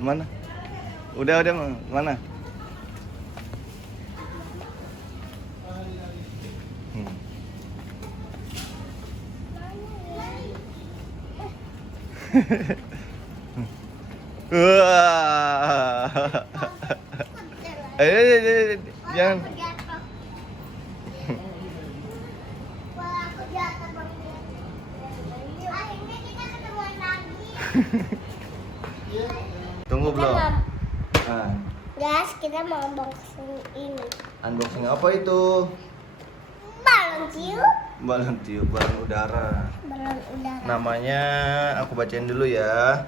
Mana? Udah mana? Hmm. Wah. Jangan. Tunggu belum? Nah. Guys, kita mau unboxing ini. Unboxing apa itu? Balon tiup. Balon tiup, balon udara. Balon udara. Namanya aku bacain dulu ya.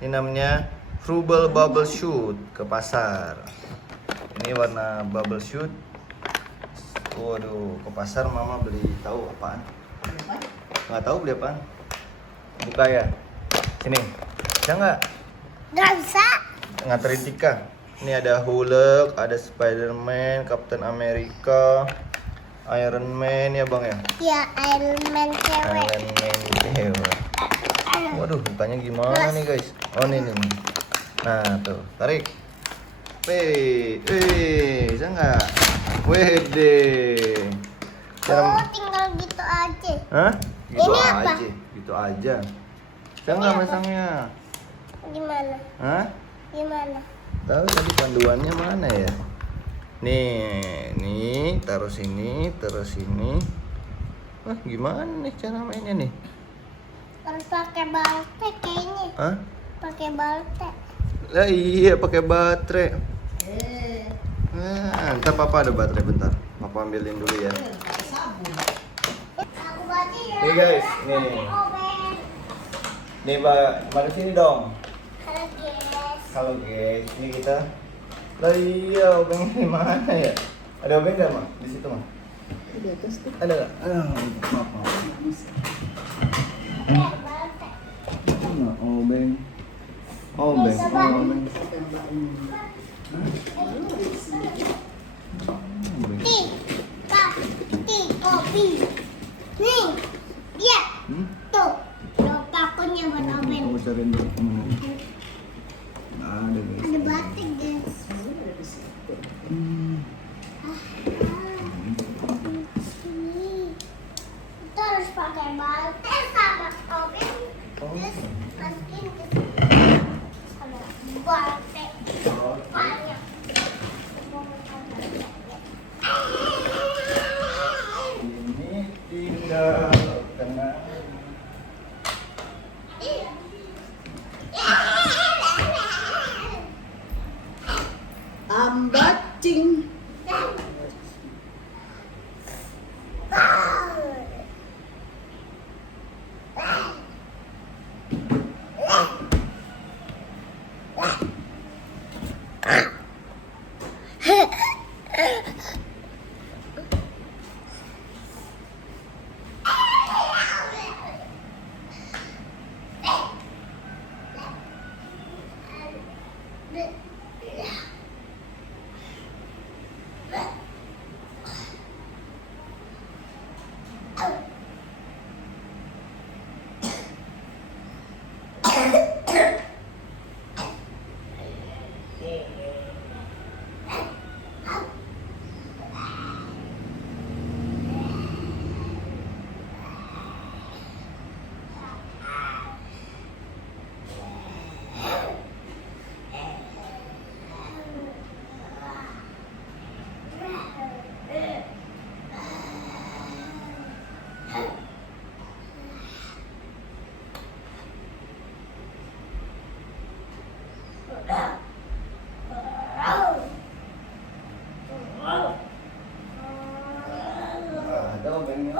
Ini namanya Frugal Bubble Shoot ke pasar. Ini warna bubble shoot. Waduh, ke pasar mama beli tahu apaan? Nggak tahu beli apaan? Buka ya. Sini. Bisa nggak? Nggak bisa. Nganterin Tika. Ini ada Hulk, ada Spider-Man, Captain America, Iron Man ya bang ya? Ya, Iron Man cewek. Iron Man cewek. Waduh, bukanya gimana nih guys? Oh nih. Nah tuh, tarik. Bisa nggak? Wede. Oh, tinggal gitu aja. Hah? Gitu Ini aja, apa? gitu aja. Bisa Ini nggak apa? masangnya? Gimana? Hah? Gimana? Tahu tadi panduannya mana ya? Nih, taruh sini, terus sini. Wah, gimana nih cara mainnya nih? Harus pakai balte kayaknya. Hah? Pakai balte. Lah iya, pakai baterai. Nah, ntar papa ada baterai bentar. Papa ambilin dulu ya. Aku baca ya. Nih guys, nih. Nih, Mbak, mari sini dong. Halo guys. Halo guys, ini kita. Lah iya, obeng di mana ya? Ada obeng nggak, Mak? Di situ, Mak? Di atas tuh. Ada nggak? Maaf. Pakai balte. Nggak, obeng. Obeng. Nih, Pak. Nih, kopi. Nih, dia. Hmm? Tuh, ada pakunya buat oven. Kamu cariin dulu kemana? Nggak ada guys. Ada batik guys. Hmm. Sini. Itu harus pakai balte sama oven. Oh. Terus masukin ke sini. Sama balte. Banyak. Ini tinggal kenal. Ambacing. Ada obengnya.